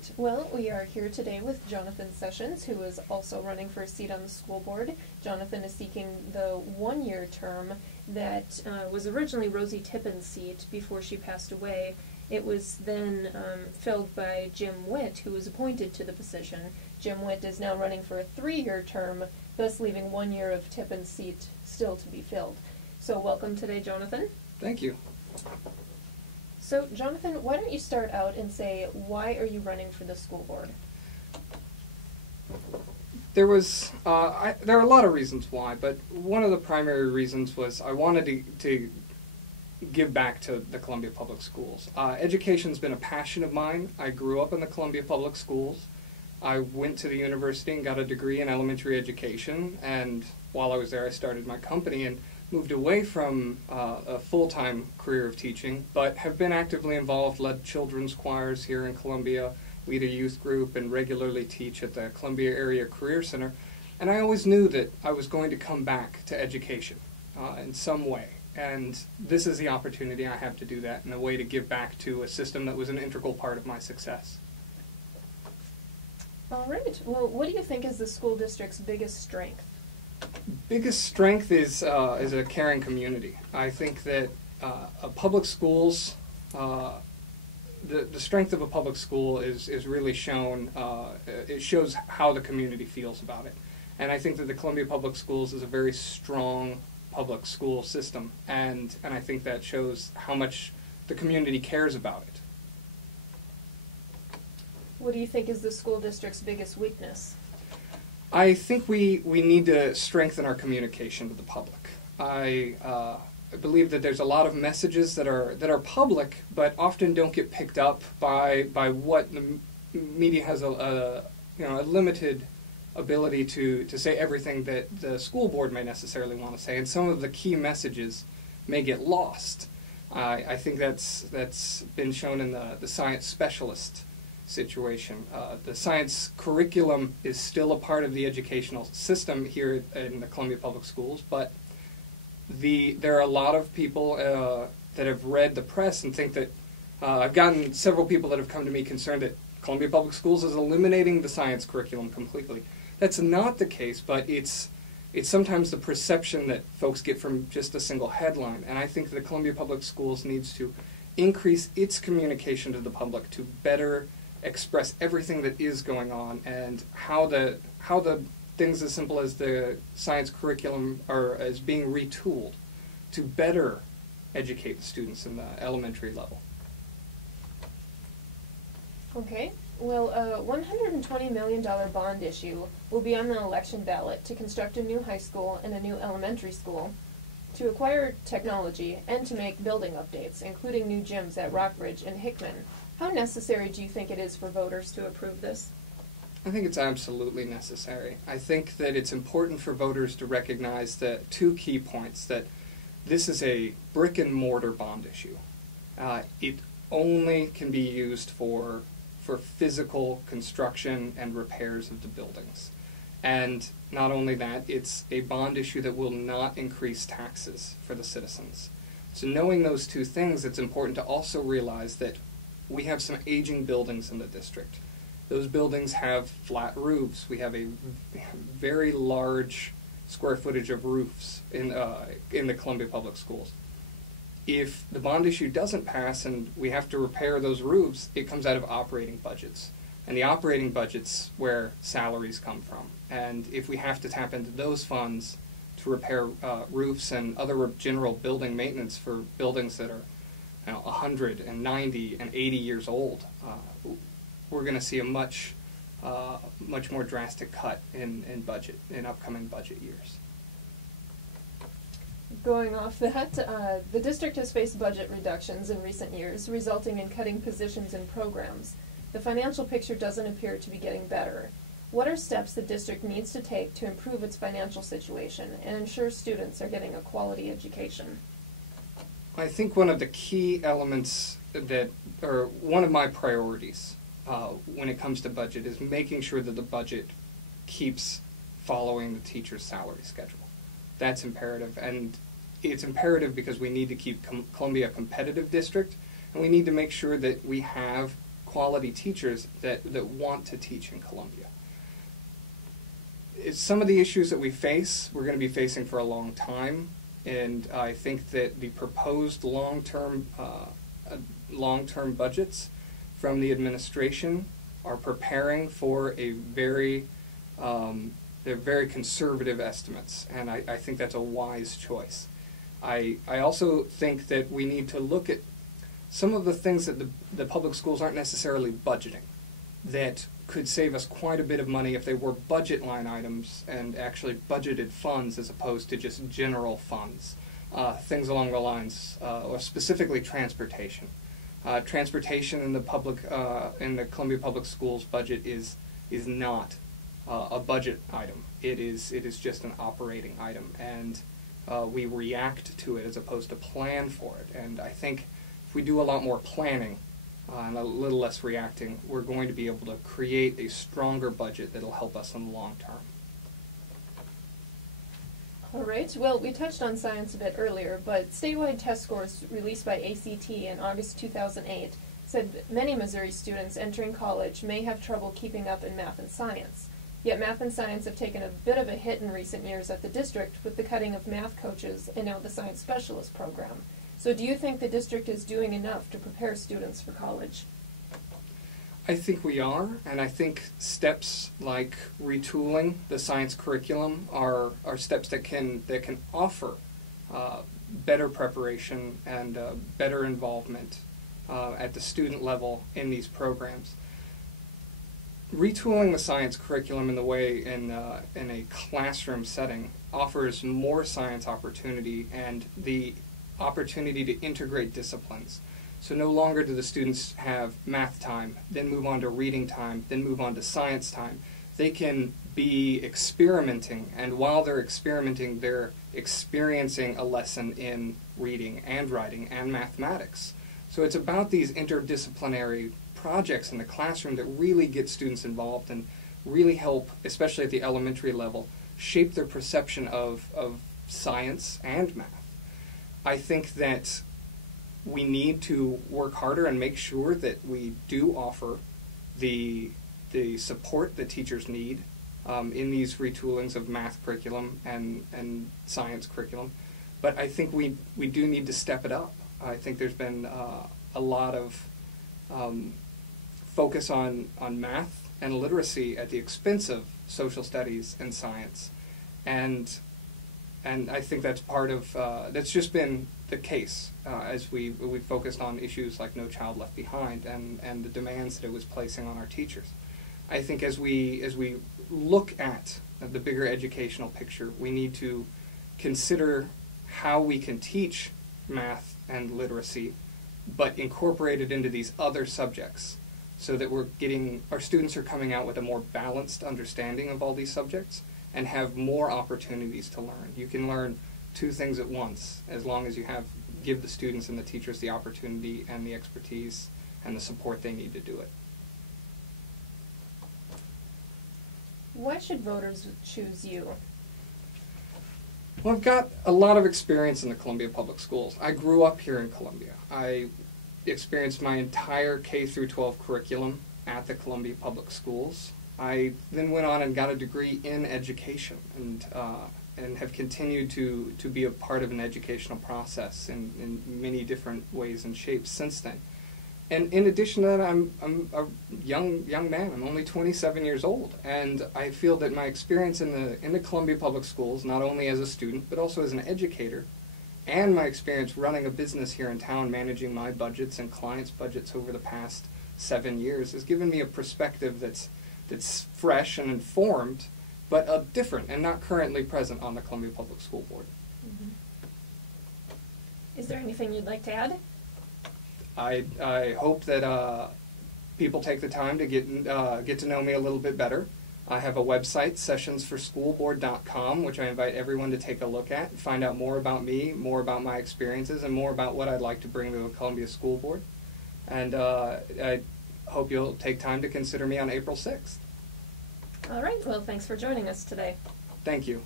right, well, we are here today with Jonathan Sessions, who is also running for a seat on the school board. Jonathan is seeking the one-year term that was originally Rosie Tippin's seat before she passed away. It was then filled by Jim Witt, who was appointed to the position. Jim Witt is now running for a 3-year term, thus leaving 1 year of Tippin's seat still to be filled. So welcome today, Jonathan. Thank you. So, Jonathan, why don't you start out and say, why are you running for the school board? There are a lot of reasons why, but one of the primary reasons was I wanted to give back to the Columbia Public Schools. Education's been a passion of mine. I grew up in the Columbia Public Schools. I went to the university and got a degree in elementary education, and while I was there I started my company and moved away from a full-time career of teaching, but have been actively involved, led children's choirs here in Columbia, lead a youth group, and regularly teach at the Columbia Area Career Center. And I always knew that I was going to come back to education in some way. And this is the opportunity I have to do that in a way to give back to a system that was an integral part of my success. All right. Well, what do you think is the school district's biggest strength? Biggest strength is a caring community. I think that public schools, the strength of a public school is really shown. It shows how the community feels about it, and I think that the Columbia Public Schools is a very strong public school system, and I think that shows how much the community cares about it. What do you think is the school district's biggest weakness? I think we need to strengthen our communication to the public. I believe that there's a lot of messages that are public, but often don't get picked up by what the media has a limited ability to say everything that the school board may necessarily want to say, and some of the key messages may get lost. I think that's been shown in the science specialist situation. The science curriculum is still a part of the educational system here in the Columbia Public Schools, but there are a lot of people that have read the press and think that I've gotten several people that have come to me concerned that Columbia Public Schools is eliminating the science curriculum completely. That's not the case, but it's sometimes the perception that folks get from just a single headline, and I think the Columbia Public Schools needs to increase its communication to the public to better express everything that is going on and how the things as simple as the science curriculum is being retooled to better educate the students in the elementary level. Okay. Well, a $120 million bond issue will be on the election ballot to construct a new high school and a new elementary school, to acquire technology, and to make building updates, including new gyms at Rockbridge and Hickman. How necessary do you think it is for voters to approve this? I think it's absolutely necessary. I think that it's important for voters to recognize the 2 key points, that this is a brick and mortar bond issue. It only can be used for physical construction and repairs of the buildings. And not only that, it's a bond issue that will not increase taxes for the citizens. So knowing those 2 things, it's important to also realize that we have some aging buildings in the district. Those buildings have flat roofs. We have a very large square footage of roofs in the Columbia Public Schools. If the bond issue doesn't pass and we have to repair those roofs, it comes out of operating budgets. And the operating budget's where salaries come from. And if we have to tap into those funds to repair roofs and other general building maintenance for buildings that are 190 and 80 years old, we're going to see a much more drastic cut in budget in upcoming budget years. Going off that, the district has faced budget reductions in recent years, resulting in cutting positions and programs. The financial picture doesn't appear to be getting better. What are steps the district needs to take to improve its financial situation and ensure students are getting a quality education? I think one of the key elements or one of my priorities when it comes to budget is making sure that the budget keeps following the teacher's salary schedule. That's imperative, and it's imperative because we need to keep Columbia a competitive district, and we need to make sure that we have quality teachers that want to teach in Columbia. Some of the issues that we face, we're going to be facing for a long time, and I think that the proposed long-term budgets from the administration are preparing for a they're very conservative estimates, and I think that's a wise choice. I also think that we need to look at some of the things that the public schools aren't necessarily budgeting that could save us quite a bit of money if they were budget line items and actually budgeted funds as opposed to just general funds. Things along the lines, or specifically transportation. Transportation in the Columbia Public Schools budget is not a budget item. It is just an operating item, and we react to it as opposed to plan for it. And I think if we do a lot more planning and a little less reacting, we're going to be able to create a stronger budget that'll help us in the long term. All right. Well, we touched on science a bit earlier, but statewide test scores released by ACT in August 2008 said many Missouri students entering college may have trouble keeping up in math and science. Yet math and science have taken a bit of a hit in recent years at the district with the cutting of math coaches and now the science specialist program. So do you think the district is doing enough to prepare students for college? I think we are, and I think steps like retooling the science curriculum are steps that can offer better preparation and better involvement at the student level in these programs. Retooling the science curriculum in a classroom setting offers more science opportunity and the opportunity to integrate disciplines. So no longer do the students have math time, then move on to reading time, then move on to science time. They can be experimenting, and while they're experimenting, they're experiencing a lesson in reading and writing and mathematics. So it's about these interdisciplinary projects in the classroom that really get students involved and really help, especially at the elementary level, shape their perception of science and math. I think that we need to work harder and make sure that we do offer the support that teachers need in these retoolings of math curriculum and science curriculum. But I think we do need to step it up. I think there's been a lot of focus on math and literacy at the expense of social studies and science. And I think that's part of, that's just been the case as we focused on issues like No Child Left Behind and the demands that it was placing on our teachers. I think as we look at the bigger educational picture, we need to consider how we can teach math and literacy, but incorporate it into these other subjects so that our students are coming out with a more balanced understanding of all these subjects and have more opportunities to learn. You can learn two things at once as long as you give the students and the teachers the opportunity and the expertise and the support they need to do it. Why should voters choose you? Well, I've got a lot of experience in the Columbia Public Schools. I grew up here in Columbia. I experienced my entire K through 12 curriculum at the Columbia Public Schools. I then went on and got a degree in education and have continued to be a part of an educational process in many different ways and shapes since then. And in addition to that, I'm a young man. I'm only 27 years old, and I feel that my experience in the Columbia Public Schools, not only as a student but also as an educator, and my experience running a business here in town, managing my budgets and clients' budgets over the past 7 years, has given me a perspective that's fresh and informed, but different and not currently present on the Columbia Public School Board. Mm-hmm. Is there anything you'd like to add? I hope that people take the time to get to know me a little bit better. I have a website, sessionsforschoolboard.com, which I invite everyone to take a look at, find out more about me, more about my experiences, and more about what I'd like to bring to the Columbia School Board. And I hope you'll take time to consider me on April 6th. All right. Well, thanks for joining us today. Thank you.